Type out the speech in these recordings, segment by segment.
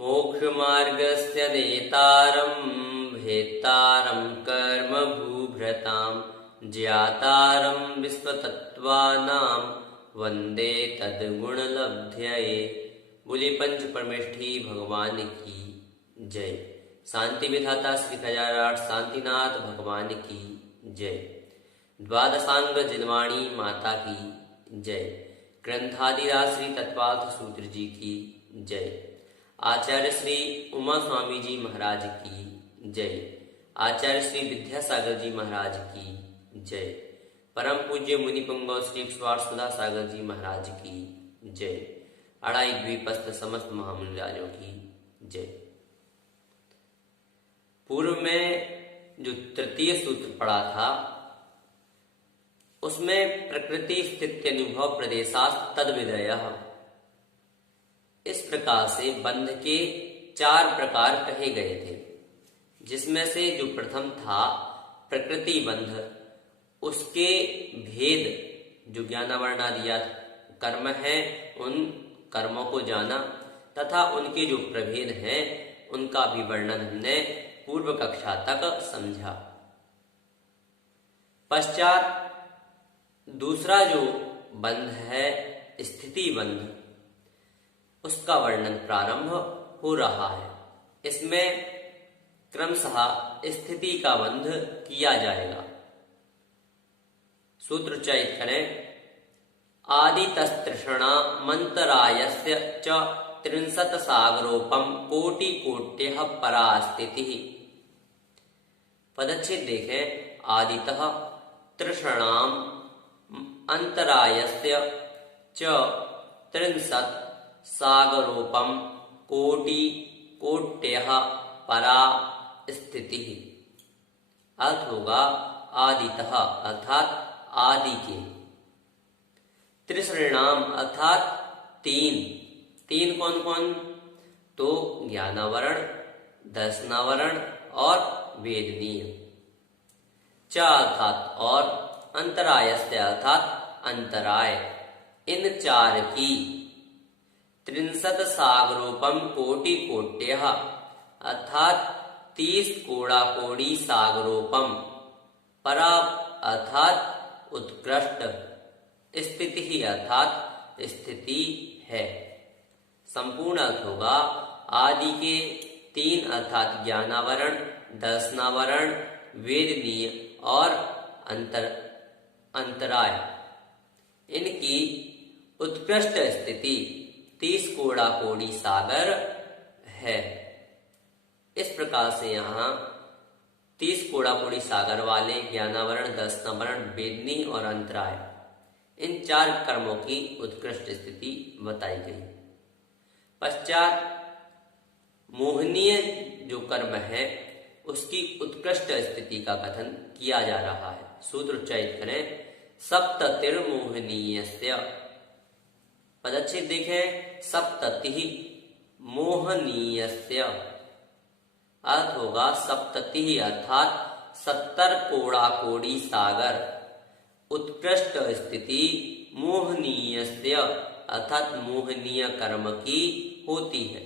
मोक्षमार्गस्य नेतारं भेत्तारं कर्मभूभृतां ज्ञातारं विश्वतत्त्वानां वन्दे तद्गुणलब्धये। बोले पंच परमेष्ठी भगवान की जय। शांति विधाता श्री खजाराट शांतिनाथ भगवान की जय। द्वादशांग जिनवाणी माता की जय। ग्रंथादिराज श्री तत्पाल सूत्र जी की जय। आचार्य श्री उमा स्वामी जी महाराज की जय। आचार्य श्री विद्यासागर जी महाराज की जय। परम पूज्य मुनि पुंगव श्री स्वार्थसुधा सागर जी महाराज की जय। अड़ाई द्वीपस्थ समस्त महामुनिराजों की जय। पूर्व में जो तृतीय सूत्र पढ़ा था उसमें प्रकृति स्थिति अनुभव प्रदेशात तद्विदयः, इस प्रकार से बंध के 4 प्रकार कहे गए थे, जिसमें से जो प्रथम था प्रकृति बंध, उसके भेद जो ज्ञानावरणादिया कर्म है उन कर्मों को जाना तथा उनके जो प्रभेद हैं उनका भी वर्णन हमने पूर्व कक्षा तक समझा। पश्चात दूसरा जो बंध है स्थिति बंध, उसका वर्णन प्रारंभ हो रहा है। इसमें क्रमशः स्थिति का बंध किया जाएगा। सूत्र उच्चारित करें। आदितस्तृषणा मंतरायस्य च 30 सागरोपम कोटि कोट्यः परास्थितिः। पदच्छेद देखें। आदितः तृषणाम अंतरायस्य च 30 सागरोपम कोटि कोट्यः परा स्थितिः। अर्थ होगा आदितः अर्थात आदि के, त्रिसृणाम अर्थात 3 कौन कौन, तो ज्ञानावरण, दर्शनावरण और वेदनीय। च अर्थात और, अंतरायस्य अर्थात अंतराय, इन 4 की 30 सागरोपम कोटि कोट्यः अर्थात 30 कोड़ा कोड़ी सागरोपम, परा अर्थात उत्कृष्ट, स्थिति ही अर्थात स्थिति है। संपूर्ण अर्थ होगा आदि के 3 अर्थात ज्ञानावरण, दर्शनावरण, वेदनीय और अंतराय, इनकी उत्कृष्ट स्थिति 30 कोड़ा कोड़ी सागर है। इस प्रकार से यहाँ 30 कोड़ा कोड़ी सागर वाले ज्ञानावरण, दर्शनावरण, वेदनी और अंतराय, इन 4 कर्मों की उत्कृष्ट स्थिति बताई गई। पश्चात मोहनीय जो कर्म है उसकी उत्कृष्ट स्थिति का कथन किया जा रहा है। सूत्र उच्चारित करें। सप्ततिर्मोहनीयस्य। पदच्छेद देखें। सप्तति मोहनीयस्य अर्थ होगा सप्तति अर्थात 70 कोड़ा कोड़ी सागर, उत्कृष्ट स्थिति मोहनीयस्य अर्थात मोहनीय कर्म की होती है।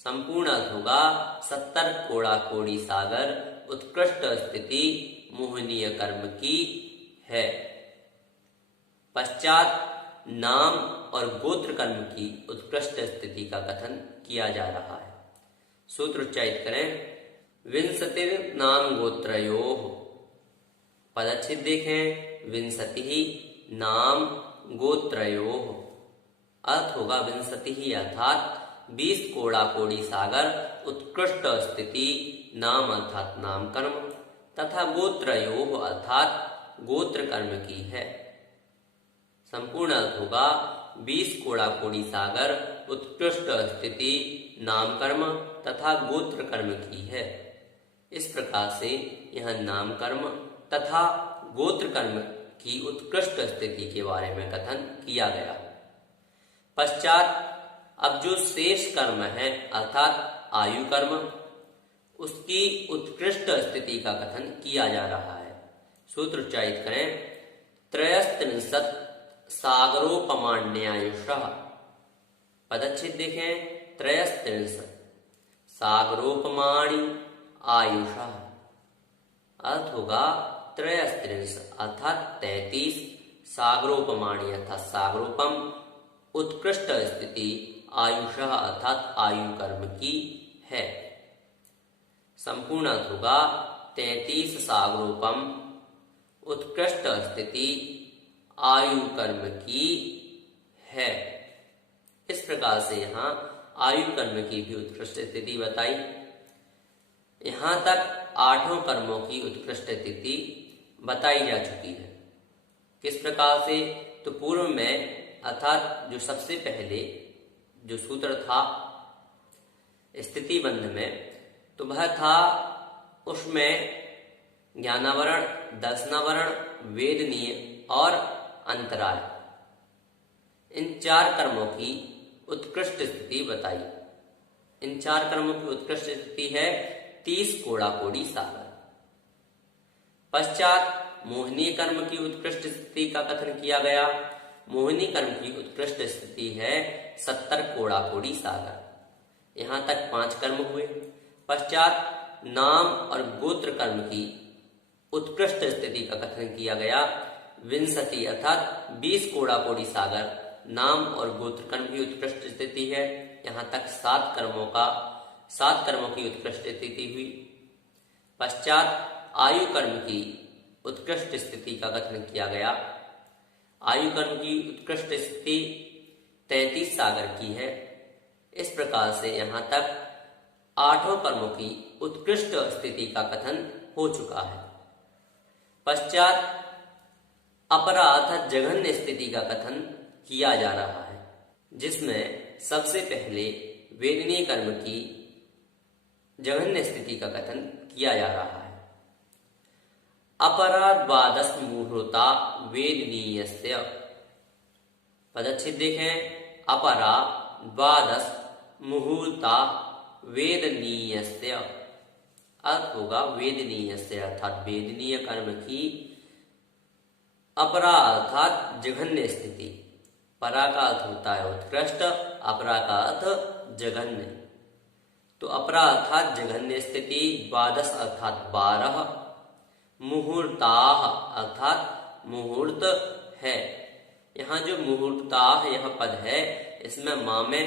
संपूर्ण अर्थ होगा 70 कोड़ा कोड़ी सागर, उत्कृष्ट स्थिति मोहनीय कर्म की है। पश्चात नाम और गोत्र कर्म की उत्कृष्ट स्थिति का कथन किया जा रहा है। सूत्र उच्चारित करें। विंशतिर नाम गोत्रयोः। पदच्छेद देखें। विंशति नाम गोत्रयोः अर्थ होगा विंशति ही अर्थात 20 कोड़ा कोड़ी सागर, उत्कृष्ट स्थिति नाम अर्थात नाम कर्म तथा गोत्रयोः अर्थात गोत्र कर्म की है। संपूर्ण अर्थ होगा 20 कोड़ा कोड़ी सागर, उत्कृष्ट स्थिति नाम कर्म तथा गोत्र कर्म की है। इस प्रकार से यह नाम कर्म तथा गोत्र कर्म की उत्कृष्ट स्थिति के बारे में कथन किया गया। पश्चात अब जो शेष कर्म है अर्थात आयु कर्म, उसकी उत्कृष्ट स्थिति का कथन किया जा रहा है। सूत्र उच्चारित करें। 33 सागरोपमान्यायुषः। पदच्छेद देखें। त्रयस्त्रिंश सागरोपमाणि आयुषः। अर्थ होगा त्रयस्त्रिंश अर्थात 33 सागरोपमाणि अर्थात सागरोपम उत्कृष्ट स्थिति आयुषः अर्थात आयु कर्म की है। संपूर्ण अर्थ होगा 33 सागरोपम उत्कृष्ट स्थिति आयु कर्म की है। इस प्रकार से यहाँ आयु कर्म की भी उत्कृष्ट स्थिति बताई। यहाँ तक 8 कर्मों की उत्कृष्ट स्थिति बताई जा चुकी है। किस प्रकार से? तो पूर्व में अर्थात जो सबसे पहले जो सूत्र था स्थिति बंध में, तो वह था उसमें ज्ञानावरण, दर्शनावरण, वेदनीय और अंतराय, इन 4 कर्मों की उत्कृष्ट स्थिति बताई। इन 4 कर्मों की उत्कृष्ट स्थिति है 30 कोड़ा कोड़ी सागर। पश्चात मोहिनी कर्म की उत्कृष्ट स्थिति का कथन किया गया। मोहिनी कर्म की उत्कृष्ट स्थिति है 70 कोड़ा कोड़ी सागर। यहाँ तक 5 कर्म हुए। पश्चात नाम और गोत्र कर्म की उत्कृष्ट स्थिति का कथन किया गया। विंशति अर्थात 20 कोड़ा कोड़ी सागर नाम और गोत्र कर्म की उत्कृष्ट स्थिति है। यहाँ तक 7 कर्मों की उत्कृष्ट स्थिति हुई। पश्चात आयु कर्म की उत्कृष्ट स्थिति का कथन किया गया। आयु कर्म की उत्कृष्ट स्थिति 33 सागर की है। इस प्रकार से यहाँ तक 8 कर्मों की उत्कृष्ट स्थिति का कथन हो चुका है। पश्चात अपरा अर्थात जघन्य स्थिति का कथन किया जा रहा है, जिसमें सबसे पहले वेदनीय कर्म की जघन्य स्थिति का कथन किया जा रहा है। अपरा द्वादश मुहूर्ता वेदनीयस्य। पदच्छेद देखें, अपरा द्वादश मुहूर्ता वेदनीयस्य। अर्थ होगा वेदनीयस्य अर्थात वेदनीय कर्म की अपरा अर्थात जघन्य स्थिति। परा का अर्थ होता है उत्कृष्ट, अपरा का अर्थ जघन्य। तो अपरा अर्थात जघन्य स्थिति, द्वादश अर्थात 12, मुहूर्ताः अर्थात मुहूर्त है। यहाँ जो मुहूर्ताः यह पद है, इसमें माँ में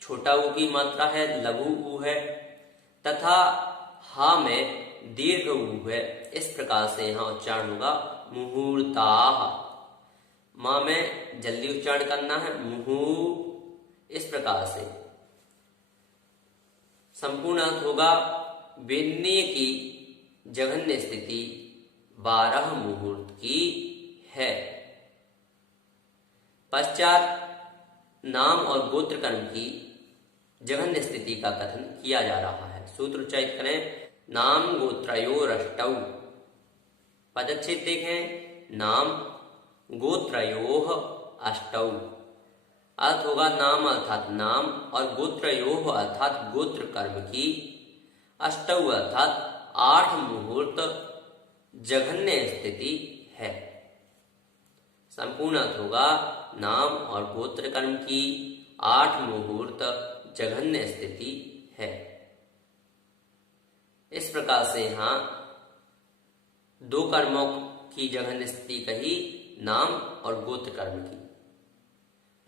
छोटा ऊ की मात्रा है, लघु ऊ है, तथा हा में दीर्घ ऊ है। इस प्रकार से यहाँ उच्चारण होगा मुहूर्ताः। माँ में जल्दी उच्चारण करना है, मुहू। इस प्रकार से संपूर्ण अर्थ होगा वेदनीय की जघन्य स्थिति 12 मुहूर्त की है। पश्चात नाम और गोत्र कर्म की जघन्य स्थिति का कथन किया जा रहा है। सूत्र उच्चारित करें, नाम गोत्रयोरष्टौ। पदच्छेद देखें, नाम गोत्रयोः अष्टौ। अर्थ होगा नाम अर्थात नाम और गोत्रयोः अर्थात गोत्र कर्म की, अष्टौ अर्थात 8 मुहूर्त जघन्य स्थिति है। संपूर्ण अर्थ होगा नाम और गोत्र कर्म की 8 मुहूर्त जघन्य स्थिति है। इस प्रकार से यहाँ 2 कर्मों की जघन्य स्थिति कही, नाम और गोत्र कर्म की।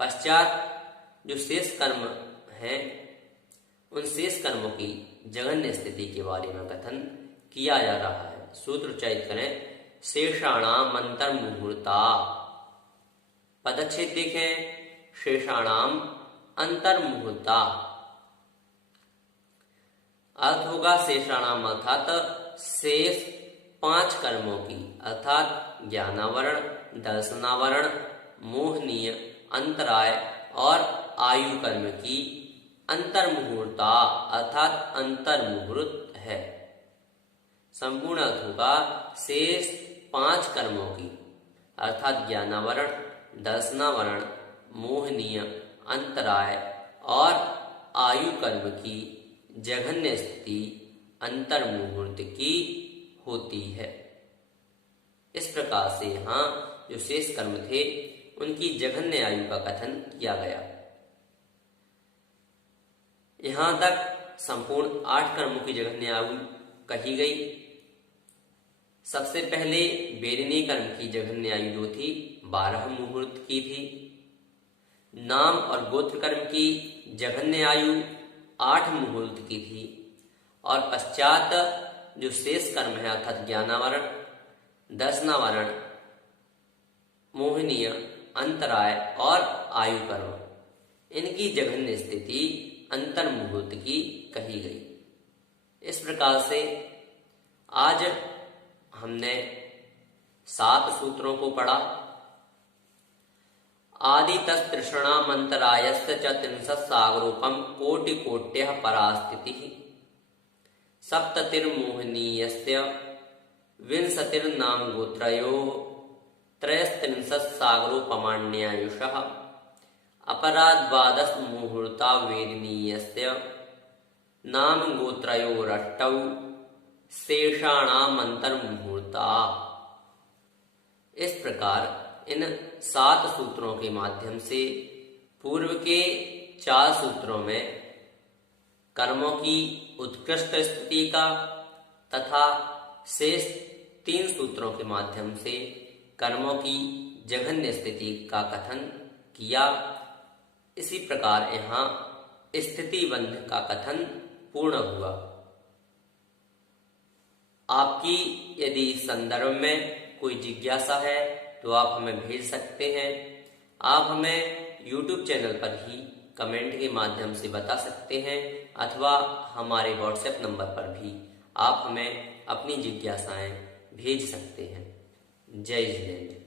पश्चात जो शेष कर्म हैं, उन शेष कर्मों की जघन्य स्थिति के बारे में कथन किया जा रहा है। सूत्र उच्चारित करें, शेषाणाम अंतर मुहूर्ता। पदच्छेद देखें, शेषाणाम अंतर मुहूर्ता। अर्थ होगा शेषाणाम अर्थात शेष 5 कर्मों की, अर्थात ज्ञानावरण, दर्शनावरण, मोहनीय, अंतराय और आयु कर्म की अंतर मुहूर्ता अर्थात अंतर मुहूर्त है। संपूर्ण अर्थ होगा शेष 5 कर्मों की, अर्थात ज्ञानावरण, दर्शनावरण, मोहनीय, अंतराय और आयु कर्म की जघन्य स्थिति अंतर मुहूर्त की होती है। इस प्रकार से यहाँ जो शेष कर्म थे, उनकी जघन्य आयु का कथन किया गया। यहाँ तक संपूर्ण 8 कर्मों की जघन्य आयु कही गई। सबसे पहले बेरिनी कर्म की जघन्य आयु जो थी 12 मुहूर्त की थी। नाम और गोत्र कर्म की जघन्य आयु 8 मुहूर्त की थी। और पश्चात जो शेष कर्म है अर्थात ज्ञानावरण, दर्शनावरण, मोहनीय, अंतराय और आयु कर्म, इनकी जघन्य स्थिति अंतर मुहूर्त की कही गई। इस प्रकार से आज हमने 7 सूत्रों को पढ़ा। आदितस्तृषणामंतरायश्च च त्रिंशत्सागरोपम कोटिकोट्यः परास्थितिः सप्ततिर्मोहनीयस्य विंशतिर्नाम गोत्रयोः त्रयस्त्रिंशत्सागरोपमाण्यायुषः अपरा 12 मुहूर्ता वेदिनीयस्य नाम गोत्रयोरष्टौ शेषाणामंतर मुहूर्ता। इस प्रकार इन 7 सूत्रों के माध्यम से पूर्व के 4 सूत्रों में कर्मों की उत्कृष्ट स्थिति का तथा शेष 3 सूत्रों के माध्यम से कर्मों की जघन्य स्थिति का कथन किया। इसी प्रकार यहाँ स्थिति बंध का कथन पूर्ण हुआ। आपकी यदि इस संदर्भ में कोई जिज्ञासा है तो आप हमें भेज सकते हैं। आप हमें YouTube चैनल पर ही कमेंट के माध्यम से बता सकते हैं अथवा हमारे WhatsApp नंबर पर भी आप हमें अपनी जिज्ञासाएं भेज सकते हैं। जय जिनेंद्र।